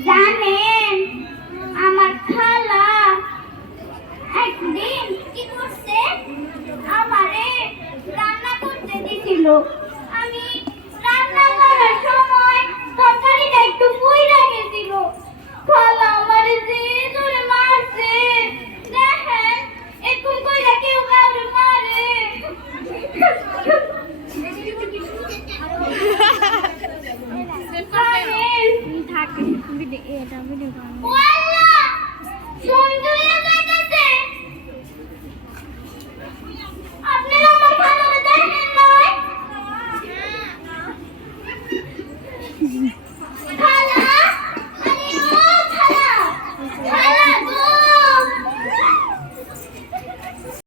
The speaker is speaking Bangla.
জানেন আমার খালা একদিন কি করছে? আমারে রান্না করতে দিছিল। এটা আমি ভিডিও